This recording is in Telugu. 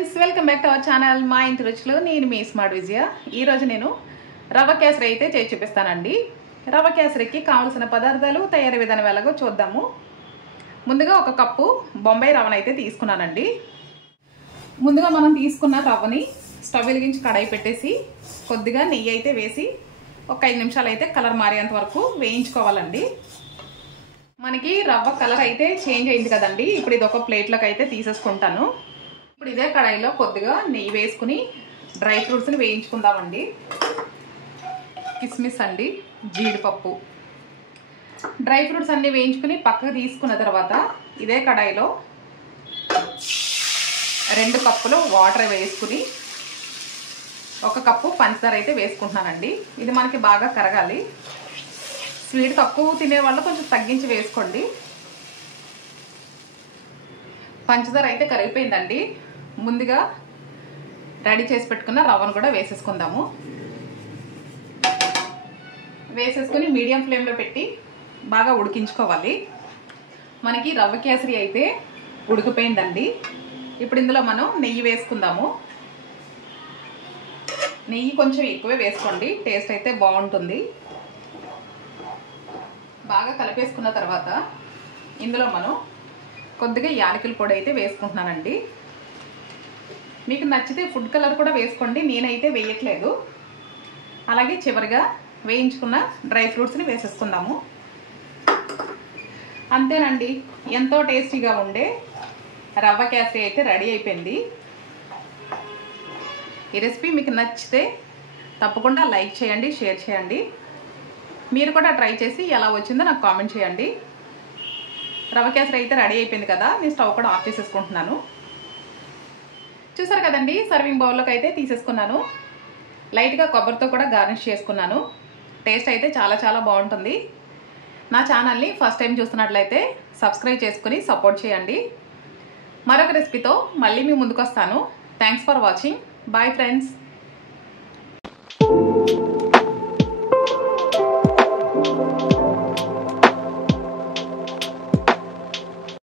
Friends, welcome back to our channel మా ఇంటి రుచులు. నేను మీ స్మార్ట్ విజయ. ఈరోజు నేను రవ్వ కేసరి అయితే చేసి చూపిస్తానండి. రవ్వ కేసరికి కావాల్సిన పదార్థాలు, తయారీ విధానం ఎలాగో చూద్దాము. ముందుగా ఒక కప్పు బొంబాయి రవ్వను అయితే తీసుకున్నానండి. ముందుగా మనం తీసుకున్న రవ్వని స్టవ్ వెలిగించి కడాయి పెట్టేసి కొద్దిగా నెయ్యి అయితే వేసి ఒక 5 నిమిషాలు అయితే కలర్ మారేంత వరకు వేయించుకోవాలండి. మనకి రవ్వ కలర్ అయితే చేంజ్ అయింది కదండి. ఇప్పుడు ఇది ఒక ప్లేట్లోకి అయితే తీసేసుకుంటాను. ఇప్పుడు ఇదే కడాయిలో కొద్దిగా నెయ్యి వేసుకుని డ్రై ఫ్రూట్స్ని వేయించుకుందామండి. కిస్మిస్ అండి, జీడిపప్పు, డ్రై ఫ్రూట్స్ అన్నీ వేయించుకుని పక్కకు తీసుకున్న తర్వాత ఇదే కడాయిలో 2 కప్పులు వాటర్ వేసుకుని 1 కప్పు పంచదార అయితే వేసుకుంటున్నానండి. ఇది మనకి బాగా కరగాలి. స్వీట్ తక్కువ తినే వాళ్ళు కొంచెం తగ్గించి వేసుకోండి. పంచదార అయితే కరిగిపోయిందండి. ముందుగా రెడీ చేసి పెట్టుకున్న రవ్వను కూడా వేసేసుకుందాము. వేసేసుకుని మీడియం ఫ్లేమ్లో పెట్టి బాగా ఉడికించుకోవాలి. మనకి రవ్వ కేసరి అయితే ఉడికిపోయిందండి. ఇప్పుడు ఇందులో మనం నెయ్యి వేసుకుందాము. నెయ్యి కొంచెం ఎక్కువే వేసుకోండి, టేస్ట్ అయితే బాగుంటుంది. బాగా కలిపేసుకున్న తర్వాత ఇందులో మనం కొద్దిగా యాలకుల పొడి అయితే వేసుకుంటున్నానండి. మీకు నచ్చితే ఫుడ్ కలర్ కూడా వేసుకోండి, నేనైతే వేయట్లేదు. అలాగే చివరిగా వేయించుకున్న డ్రై ఫ్రూట్స్ని వేసేసుకుందాము. అంతేనండి, ఎంతో టేస్టీగా ఉండే రవ్వ కేసరి అయితే రెడీ అయిపోయింది. ఈ రెసిపీ మీకు నచ్చితే తప్పకుండా లైక్ చేయండి, షేర్ చేయండి. మీరు కూడా ట్రై చేసి ఎలా వచ్చిందో నాకు కామెంట్ చేయండి. రవ్వ కేసరి అయితే రెడీ అయిపోయింది కదా. నేను స్టవ్ కూడా ఆఫ్ చేసేసుకుంటున్నాను. చూసారు కదండి, సర్వింగ్ బౌల్లోకి అయితే తీసేసుకున్నాను. లైట్గా కొబ్బరితో కూడా గార్నిష్ చేసుకున్నాను. టేస్ట్ అయితే చాలా చాలా బాగుంటుంది. నా ఛానల్ని ఫస్ట్ టైం చూస్తున్నట్లయితే సబ్స్క్రైబ్ చేసుకుని సపోర్ట్ చేయండి. మరొక రెసిపీతో మళ్ళీ మీ ముందుకు వస్తాను. Thanks for watching. Bye friends.